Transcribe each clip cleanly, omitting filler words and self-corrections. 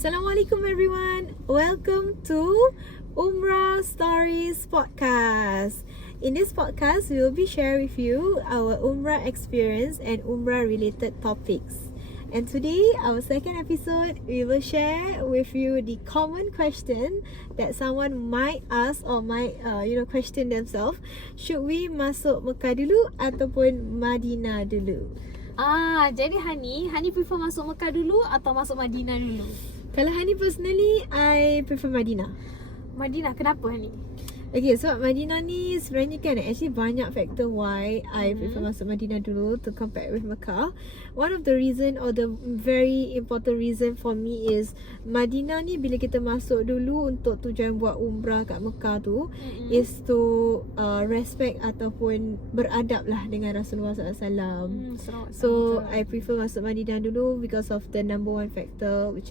Assalamualaikum everyone. Welcome to Umrah Stories podcast. In this podcast, we will be sharing with you our Umrah experience and Umrah related topics. And today, our second episode, we will share with you the common question that someone might ask or might question themselves. Should we masuk Mekah dulu ataupun Madinah dulu? Jadi Hani prefer masuk Mekah dulu atau masuk Madinah dulu? Kalau Hani personally, I prefer Madinah. Madinah, kenapa Hani? Okay, sebab Madinah ni sebenarnya kan actually banyak factor why I prefer masuk Madinah dulu to compare with Mekah. One of the reason or the very important reason for me is Madinah ni bila kita masuk dulu untuk tujuan buat umrah kat Mekah tu is to respect ataupun beradab lah dengan Rasulullah SAW. So I prefer masuk Madinah dulu because of the number one factor which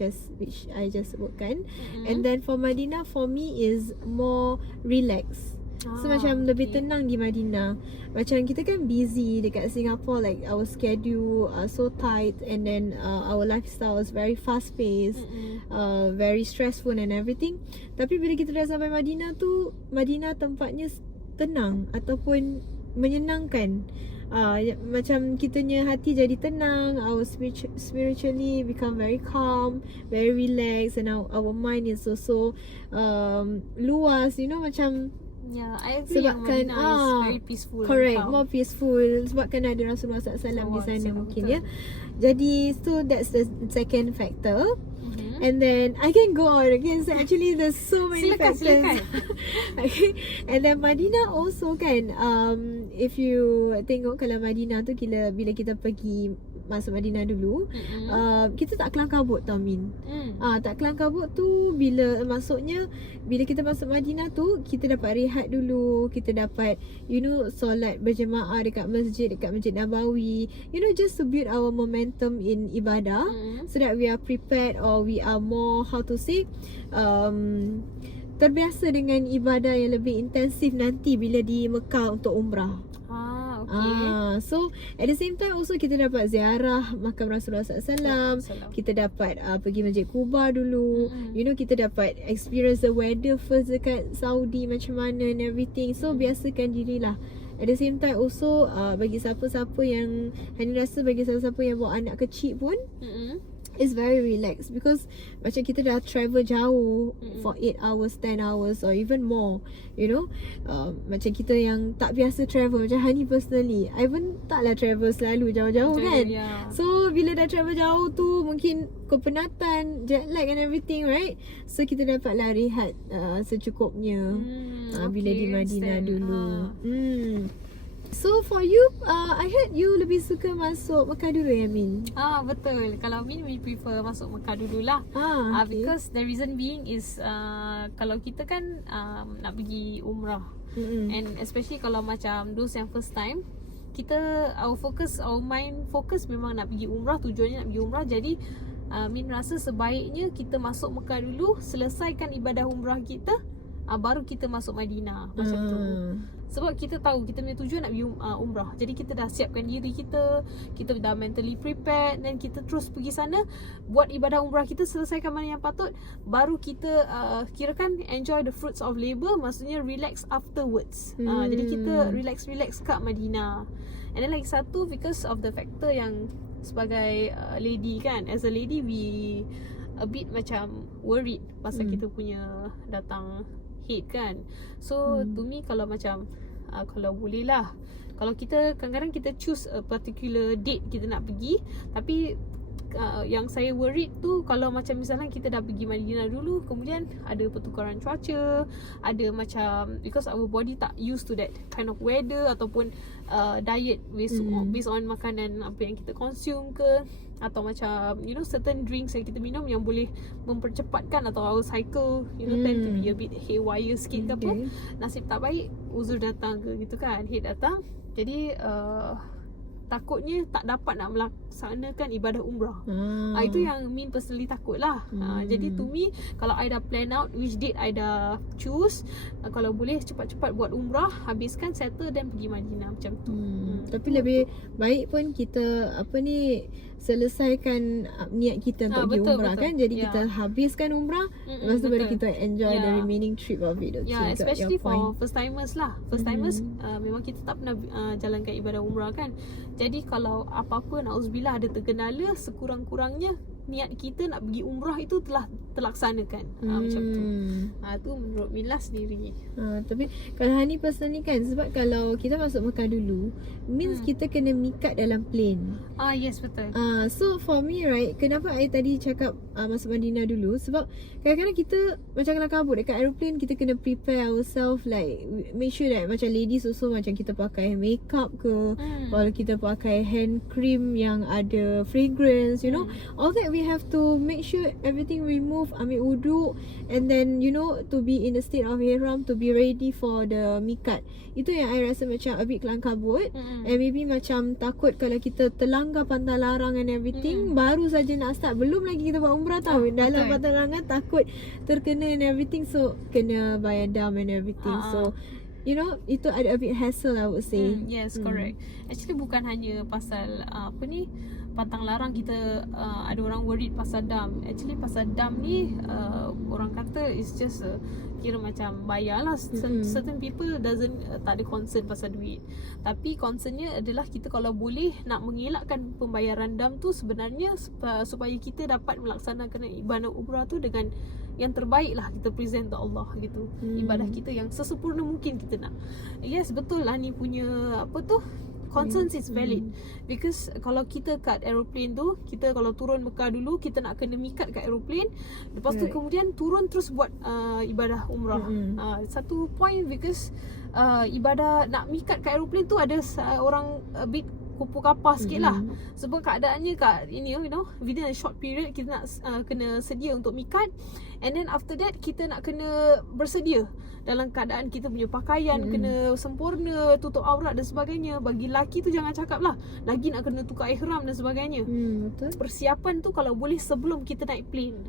I just sebutkan. And then for Madinah for me is more relax. So macam lebih tenang di Madinah. Macam kita kan busy dekat Singapore, like our schedule so tight, and then our lifestyle is very fast paced, very stressful and everything. Tapi bila kita dah sampai Madinah tu, Madinah tempatnya tenang ataupun menyenangkan. Macam kitanya hati jadi tenang, our spiritually become very calm, very relaxed, and our mind is also luas, macam I agree. sebabkan Madinah is very peaceful. Correct, more peaceful sebabkan ada Rasulullah SAW di sana mungkin ya. Jadi so that's the second factor. And then I can go on again. So actually there's so many factors. Okay. And then Madinah also kan, if you tengok kalau Madinah tu bila kita pergi masuk Madinah dulu, kita tak kelang kabut tau Min. Tak kelang kabut tu bila kita masuk Madinah tu, kita dapat rehat dulu, kita dapat solat berjemaah dekat Masjid Nabawi, just to build our momentum in ibadah, so that we are prepared or we are more, how to say, terbiasa dengan ibadah yang lebih intensif nanti bila di Mekah untuk umrah. So at the same time also kita dapat ziarah makam Rasulullah SAW. Kita dapat pergi Masjid Quba dulu. Kita dapat experience the weather first dekat Saudi macam mana and everything. So biasakan dirilah. At the same time also bagi siapa-siapa yang Hani rasa bagi siapa-siapa yang bawa anak kecil pun, it's very relaxed because macam kita dah travel jauh for 8 hours, 10 hours or even more, macam kita yang tak biasa travel macam Hani personally, I pun taklah travel selalu jauh-jauh kan. So bila dah travel jauh tu mungkin kepenatan, jet lag and everything, right? So kita dapatlah rehat secukupnya bila di Madinah dulu. So for you, I heard you lebih suka masuk Mekah dulu ya Min? Betul. Kalau Min, we prefer masuk Mekah dululah. Okay. Because the reason being is kalau kita kan nak pergi umrah, and especially kalau macam those yang first time, kita our mind focus memang nak pergi umrah, tujuannya nak pergi umrah. Jadi Min rasa sebaiknya kita masuk Mekah dulu, selesaikan ibadah umrah kita, baru kita masuk Madinah. Macam tu. Sebab kita tahu kita punya tujuan nak pergi umrah. Jadi kita dah siapkan diri kita, kita dah mentally prepared, dan kita terus pergi sana, buat ibadah umrah kita, selesaikan mana yang patut, baru kita kirakan enjoy the fruits of labour, maksudnya relax afterwards. Jadi kita relax kat Madinah. And then lagi satu, because of the factor yang sebagai lady kan, as a lady we a bit macam worried pasal kita punya datang head kan. So to me, kalau macam kalau boleh lah, kalau kita kadang-kadang kita choose a particular date kita nak pergi, tapi yang saya worried tu kalau macam misalnya kita dah pergi Madinah dulu, kemudian ada pertukaran cuaca, ada macam, because our body tak used to that kind of weather ataupun diet based on makanan apa yang kita consume ke, atau macam certain drinks yang kita minum yang boleh mempercepatkan atau our cycle tend to be a bit haywire sikit ke apa. Nasib tak baik uzur datang ke gitu kan, head datang. Jadi takutnya tak dapat nak melaksanakan ibadah umrah. Itu yang Min personally takut lah. Jadi to me, kalau I dah plan out which date I dah choose, kalau boleh cepat-cepat buat umrah, habiskan, settle, dan pergi Madinah macam tu. Tapi lebih baik pun kita selesaikan niat kita untuk pergi umrah kan. Jadi kita habiskan umrah, lepas tu baru kita enjoy the remaining trip of it. Okay, especially for first timers lah. First timers memang kita tak pernah jalankan ibadah umrah kan. Jadi kalau apa-apa na'udzubillah ada tergendala, sekurang-kurangnya niat kita nak pergi umrah itu telah terlaksanakan. Macam tu. Tu menurut Mila sendiri. Tapi kalau Hani personally kan, sebab kalau kita masuk Mekah dulu means kita kena mikat dalam plane. Yes, betul. So for me right, kenapa I tadi cakap masuk Madinah dulu, sebab kadang-kadang kita macam kalau kabut dekat aeroplane, kita kena prepare ourselves, like make sure that macam ladies also, macam kita pakai makeup ke, kalau kita pakai hand cream yang ada fragrance, you know, all that we have to make sure everything remove, ambil wuduk, and then you know, to be in the state of ihram, to be ready for the mikat. Itu yang I rasa macam a bit kelang kabut. And maybe macam takut kalau kita terlanggar pantang larang and everything, baru saja nak start, belum lagi kita buat umrah tau, dalam pantang larang takut terkena and everything, so kena bayar dam and everything. So you know, itu ada a bit hassle I would say. Yes, correct. Actually bukan hanya pasal pantang larang kita ada orang worried pasal dam. Actually pasal dam ni orang kata it's just kira macam bayar lah. Certain people tak ada concern pasal duit. Tapi concernnya adalah kita kalau boleh nak mengelakkan pembayaran dam tu, sebenarnya supaya kita dapat melaksanakan ibadah umrah tu dengan yang terbaik lah, kita present to Allah gitu. Ibadah kita yang sesempurna mungkin kita nak. Yes, betul lah ni punya concerns is valid. Because kalau kita kat aeroplane tu, kita kalau turun Mekah dulu, kita nak kena mikat kat aeroplane, lepas tu kemudian turun terus buat ibadah umrah. Satu point, because ibadah nak mikat kat aeroplane tu ada orang a bit kupu kapar sikit lah. Sebab keadaannya kat ini, you know, within a short period kita nak kena sedia untuk mikat, and then after that kita nak kena bersedia dalam keadaan kita punya pakaian kena sempurna, tutup aurat dan sebagainya. Bagi lelaki tu jangan cakap lah, lagi nak kena tukar ihram dan sebagainya. Betul. Persiapan tu kalau boleh sebelum kita naik plane.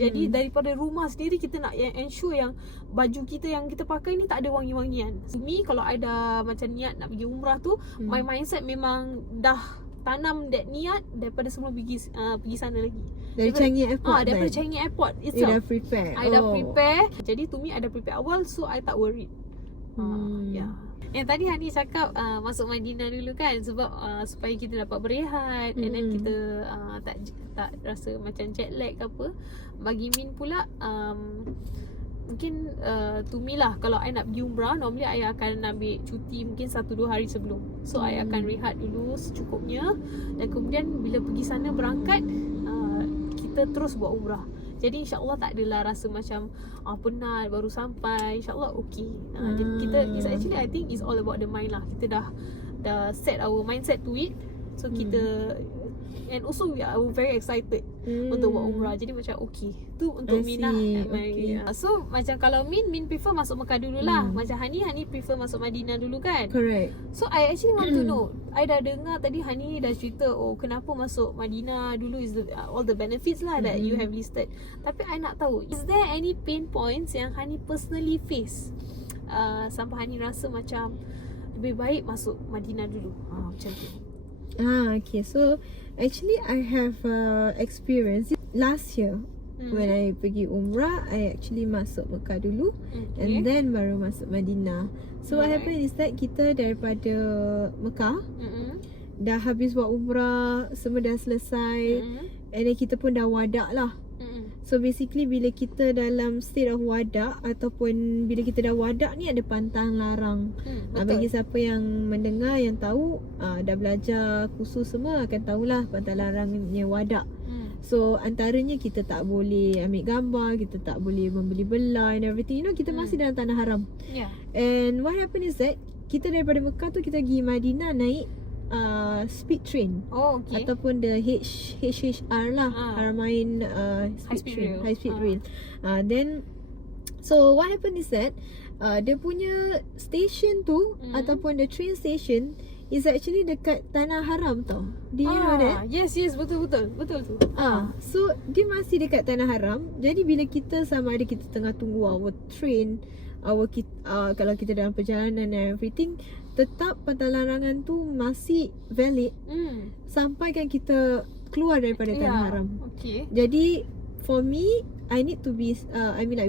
Jadi daripada rumah sendiri kita nak ensure yang baju kita yang kita pakai ni tak ada wangi-wangian. So, me kalau I dah macam niat nak pergi umrah tu, my mindset memang dah tanam that niat daripada sebelum pergi sana lagi. Dari Changi Airport. Daripada Changi Airport itself. You dah prepare. I dah prepare. Jadi to me I dah prepare awal, so I tak worried. Yang tadi Hani cakap masuk Madinah dulu kan, sebab supaya kita dapat berehat, and then kita tak rasa macam jet lag ke apa. Bagi Min pula mungkin to me lah, kalau I nak pergi umrah, normally I akan ambil cuti mungkin 1-2 hari sebelum. So I akan rehat dulu secukupnya, dan kemudian bila pergi sana berangkat, kita terus buat umrah. Jadi insyaAllah tak adalah rasa macam penat baru sampai. InsyaAllah okay. Jadi kita, it's actually I think it's all about the mind lah. Kita dah set our mindset to it. So kita, and also we are very excited untuk buat umrah. Jadi macam okay, tu untuk Min lah. So macam kalau Min prefer masuk Mekah dulu lah. Macam Hani prefer masuk Madinah dulu kan. Correct. So I actually want to know, I dah dengar tadi Hani dah cerita kenapa masuk Madinah dulu, is all the benefits lah that you have listed. Tapi I nak tahu, is there any pain points yang Hani personally face sampai Hani rasa macam lebih baik masuk Madinah dulu, macam tu. Okay, so actually I have experience last year. When I pergi umrah, I actually masuk Mekah dulu, and then baru masuk Madinah. So what happened is that kita daripada Mekah dah habis buat umrah, semua dah selesai, and then kita pun dah wadak lah. So basically bila kita dalam state of wadak, ataupun bila kita dah wadak ni, ada pantang larang. Bagi siapa yang mendengar, yang tahu, dah belajar khusus semua akan tahulah pantang larangnya wadak. So antaranya kita tak boleh ambil gambar, kita tak boleh membeli belai and everything. You know, kita masih dalam tanah haram. And what happened is that kita daripada Mekah tu kita pergi Madinah naik speed train. Ataupun the HHR lah, Haramain high speed rail. Then so what happened is that dia punya station tu, ataupun the train station, is actually dekat tanah haram tau. Do you know that? Yes, betul tu. So dia masih dekat tanah haram. Jadi bila kita sama ada kita tengah tunggu our train, kalau kita dalam perjalanan and everything, tetap pantang tu masih valid sampai kan kita keluar daripada tanah haram. Okay. Jadi for me, I need to be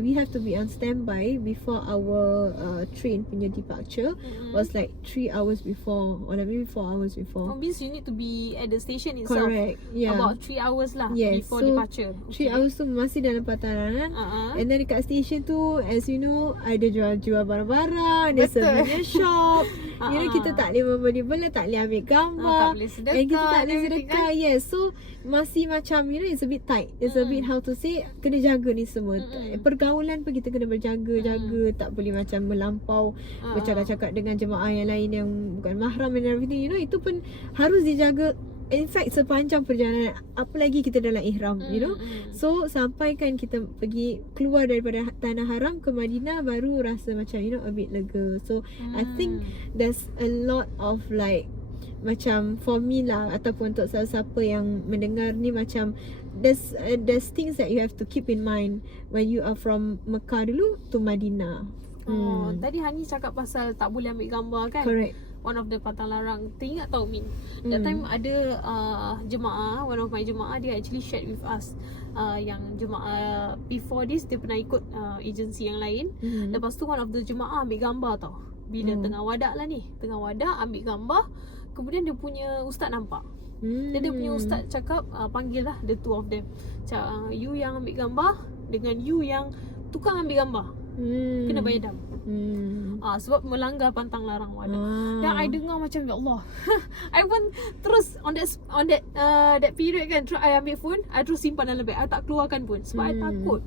we have to be on standby before our train punya departure. Was like 3 hours before, or like maybe 4 hours before. Means you need to be at the station itself. Correct. Yeah. About 3 hours lah before so departure. 3 hours tu masih dalam pantang. And then dekat station tu, as you know, ada jual barang-barang, ada souvenir shop. You know, kita tak boleh membeli benda, tak boleh ambil gambar, tak boleh sedekah, and kita tak boleh sedekah kan? Yes. So masih macam, you know, it's a bit tight. It's a bit, how to say, kena jaga ni semua. Pergaulan pun kita kena berjaga-jaga. Tak boleh macam melampau bercakap-cakap dengan jemaah yang lain yang bukan mahram and everything. You know, itu pun harus dijaga. In fact, sepanjang perjalanan, apalagi kita dalam ihram, you know. So sampai kan kita pergi keluar daripada tanah haram ke Madinah, baru rasa macam, you know, a bit lega. So I think there's a lot of like, macam for me lah, ataupun untuk siapa yang mendengar ni, macam there's things that you have to keep in mind when you are from Mekah dulu to Madinah. Tadi Hani cakap pasal tak boleh ambil gambar kan? Correct. One of the pantang larang. Teringat tau Min, that time ada jemaah, one of my jemaah, dia actually shared with us yang jemaah before this dia pernah ikut agency yang lain. Lepas tu one of the jemaah ambil gambar tau. Bila tengah wadah lah ni, tengah wadah ambil gambar, kemudian dia punya ustaz nampak. Dan dia punya ustaz cakap, panggil lah the two of them, cakap, you yang ambil gambar dengan you yang tukang ambil gambar, kena bayar dam. Sebab melanggar pantang larang wadah. Dan I dengar macam, ya Allah. I pun terus on that period kan, terus I ambil phone, I terus simpan dalam beg, I tak keluarkan pun. Sebab I takut.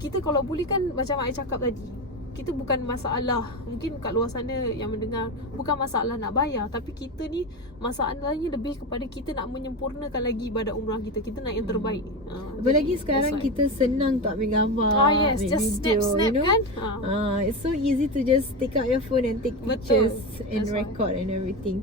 Kita kalau boleh kan, macam I cakap tadi, kita bukan masalah, mungkin kat luar sana yang mendengar, bukan masalah nak bayar, tapi kita ni masalahnya lebih kepada kita nak menyempurnakan lagi ibadat umrah kita. Kita nak yang terbaik. Apalagi sekarang kita senang tak ambil gambar, yes, ambil just video, snap you know? kan. It's so easy to just take out your phone and take pictures and That's record and everything.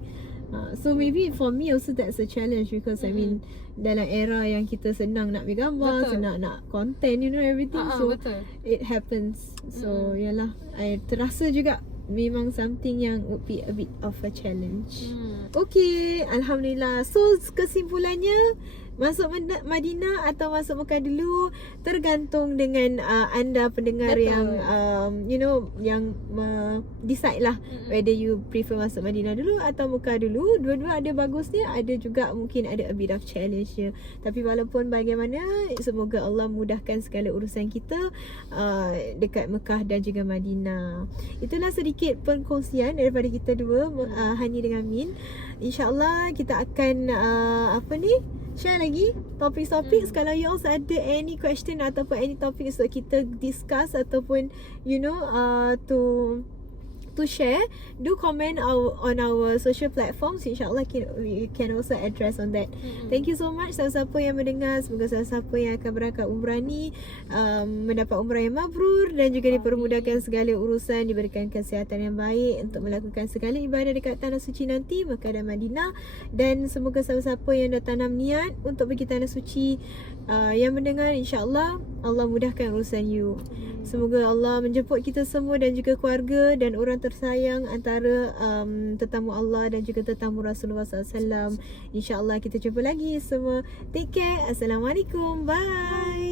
So maybe for me also that's a challenge, because I mean, dalam era yang kita senang nak ambil gambar, senang nak content, you know, everything. So it happens. So yalah, I terasa juga memang something yang would be a bit of a challenge. Okay, Alhamdulillah. So kesimpulannya, masuk Madinah atau masuk Mekah dulu tergantung dengan anda pendengar yang you know, yang decide lah whether you prefer masuk Madinah dulu atau Mekah dulu. Dua-dua ada bagusnya, ada juga mungkin ada a bit of challenge nya. Tapi walaupun bagaimana, semoga Allah mudahkan segala urusan kita dekat Mekah dan juga Madinah. Itulah sedikit perkongsian daripada kita dua, Hani dengan Min. InsyaAllah kita akan share lagi topik-topik. Kalau you also ada any question ataupun any topics untuk kita discuss, ataupun you know, to share, do comment on our social platforms. InsyaAllah we can also address on that. Thank you so much siapa-siapa yang mendengar. Semoga siapa-siapa yang akan berangkat umrah ni mendapat umrah yang mabrur, dan juga dipermudahkan segala urusan, diberikan kesihatan yang baik untuk melakukan segala ibadah dekat tanah suci nanti, Mekah dan Madinah. Dan semoga siapa-siapa yang dah tanam niat untuk pergi tanah suci, yang mendengar, insyaAllah Allah mudahkan urusan you. Semoga Allah menjemput kita semua dan juga keluarga dan orang tersayang antara tetamu Allah dan juga tetamu Rasulullah SAW. InsyaAllah kita jumpa lagi semua. Take care. Assalamualaikum. Bye.